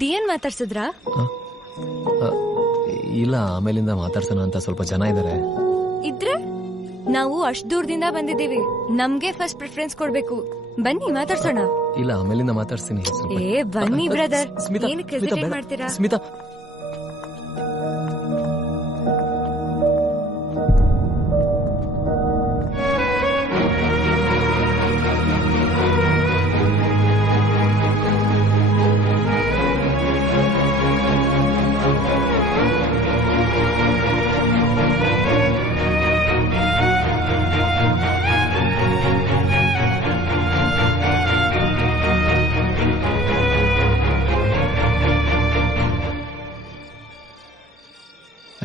D N ಮಾತಾಡ್ಸಿದ್ರಾ? ಇಲ್ಲ, ಆಮೇಲಿಂದ ಮಾತಾಡ್ಸೋಣ ಅಂತ ಸ್ವಲ್ಪ ಜನ ಇದಾರೆ. ಇದ್ರೆ ನಾವು ಅಷ್ಟ್ ದೂರದಿಂದ ಬಂದಿದ್ದೀವಿ, ನಮ್ಗೆ ಫಸ್ಟ್ ಪ್ರಿಫರೆನ್ಸ್ ಕೊಡ್ಬೇಕು. ಬನ್ನಿ ಮಾತಾಡ್ಸೋಣ. ಇಲ್ಲ, ಆಮೇಲಿಂದ ಮಾತಾಡ್ಸ್ತೀನಿ. ಏ ಬನ್ನಿ ಬ್ರದರ್, ಸ್ಮಿತಾ, ಏನಕ್ಕೆ ಹೆಸಿಟೇಟ್ ಮಾಡ್ತೀರಾ? Smita,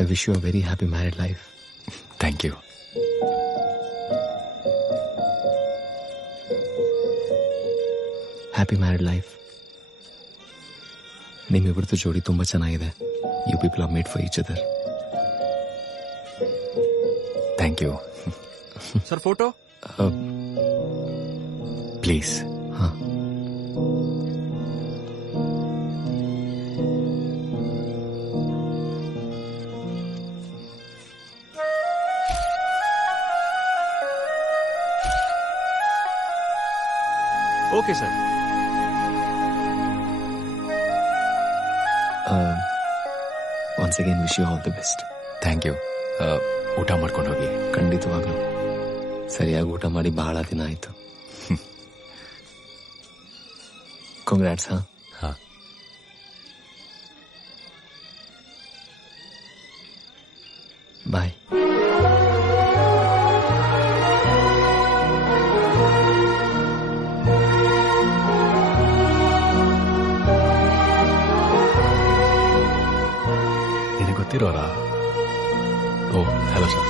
I wish you a very happy married life. Thank you. Happy married life. ನಿಮ್ಮಿಬ್ಬರದು ಜೋಡಿ ತುಂಬಾ ಚೆನ್ನಾಗಿದೆ. You people are made for each other. Thank you. Sir, photo? Please. हाँ. Okay, sir. Once again, wish you all the best. Thank you. ಊಟ ಮಾಡ್ಕೊಂಡು ಹೋಗಿ. ಖಂಡಿತವಾಗ್ಲೂ. ಸರಿಯಾಗಿ ಊಟ ಮಾಡಿ ಬಹಳ ದಿನ ಆಯ್ತು. Congrats, huh? ಹಾ. Bye. ನಿನಗೆ ಗೊತ್ತಿರೋರಾ? ಓ, ಹಲೋ ಸರ್.